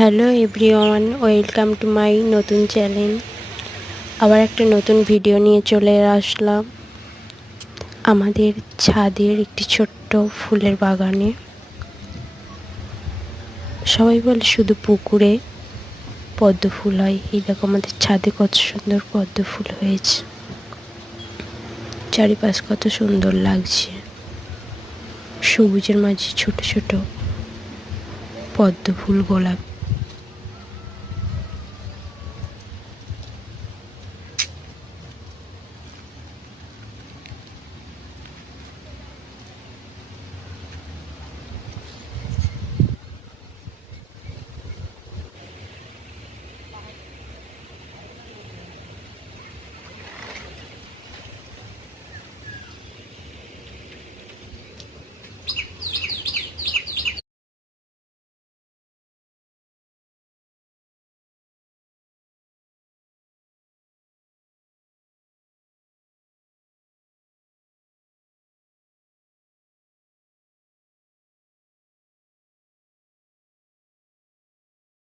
Hello everyone, welcome to my নতুন channel. আবার একটা নতুন ভিডিও নিয়ে চলে আসলাম আমাদের ছাদের একটি ছোট্ট ফুলের বাগানে। সবাই বলে শুধু পুকুরে পদ্ম ফুল হয়, এই দেখো আমাদের ছাদে কত সুন্দর পদ্ম ফুল হয়েছে, চারিপাশ কত সুন্দর লাগছে। সবুজের মাঝে ছোট ছোট পদ্ম ফুল, গোলাপ